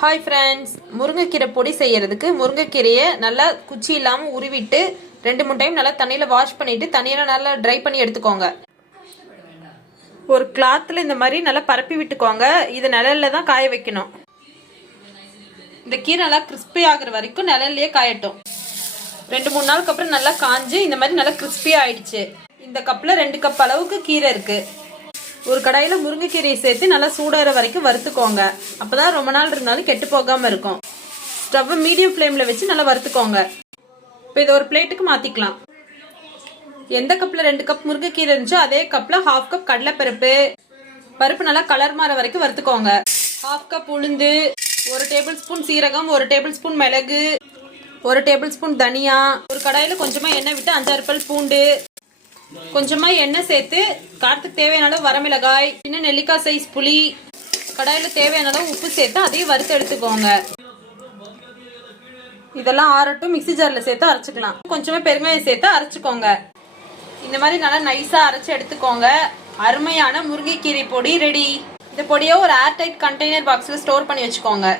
Hi friends, முருங்கைக்கீரை பொடி செய்யறதுக்கு முருங்கைக்கீரையை நல்லா குச்சி இல்லாமல் உருவிட்டு 2-3 டைம் நல்லா தண்ணியில் வாஷ் பண்ணிட்டு தண்ணியில் நல்லா ட்ரை பண்ணி எடுத்துக்கோங்க. ஒரு கிளாத்தில் இந்த மாதிரி நல்லா பரப்பி விட்டுக்கோங்க. இது நிழல்ல தான் காய வைக்கணும். இந்த கீரை நல்லா கிறிஸ்பி ஆகுற வரைக்கும் நிழல்லையே காயட்டும். 2-3 நாளுக்கு அப்புறம் நல்லா காஞ்சு இந்த மாதிரி நல்லா கிறிஸ்பி ஆயிடுச்சு. இந்த கப்பில் 2 கப் அளவுக்கு கீரை இருக்கு. ஒரு கடாயில் முருங்கைக்கீரையை சேர்த்து நல்லா சூடாகிற வரைக்கும் வறுத்துக்கோங்க. அப்போதான் ரொம்ப நாள் இருந்தாலும் கெட்டு போகாமல் இருக்கும். ஸ்டவ்வை மீடியம் ஃப்ளேமில் வச்சு நல்லா வறுத்துக்கோங்க. இப்போ இதை ஒரு பிளேட்டுக்கு மாற்றிக்கலாம். எந்த கப்பில் 2 கப் முருங்கைக்கீரை இருந்துச்சோ அதே கப்பில் 1/2 கப் கடலைப்பருப்பு. பருப்பு நல்லா கலர் மாற வரைக்கும் வறுத்துக்கோங்க. 1/2 கப் உளுந்து, 1 டேபிள் ஸ்பூன் சீரகம், 1 டேபிள் ஸ்பூன் மிளகு, 1 டேபிள் ஸ்பூன் தனியா. ஒரு கடாயில் கொஞ்சமாக எண்ணெய் விட்டு 5-6 பல் பூண்டு, கொஞ்சமா எண்ணெய் சேர்த்து காரத்துக்கு தேவையான அளவு வரமிளகாய், சின்ன நெல்லிக்காய் சைஸ் புளி, கடாயில தேவையான அளவு உப்பு சேர்த்து அதையும் வறுத்து எடுத்துக்கோங்க. இதெல்லாம் ஆறட்டும். மிக்ஸி ஜார்ல சேர்த்து அரைச்சிக்கலாம். கொஞ்சமா பெருங்காயம் சேர்த்து அரைச்சிக்கோங்க. இந்த மாதிரி நல்லா நைஸா அரைச்சு எடுத்துக்கோங்க. அருமையான முருங்கைக்கீரை பொடி ரெடி. இந்த பொடியை ஒரு ஏர்டைட் கண்டெய்னர் பாக்ஸ்ல ஸ்டோர் பண்ணி வச்சுக்கோங்க.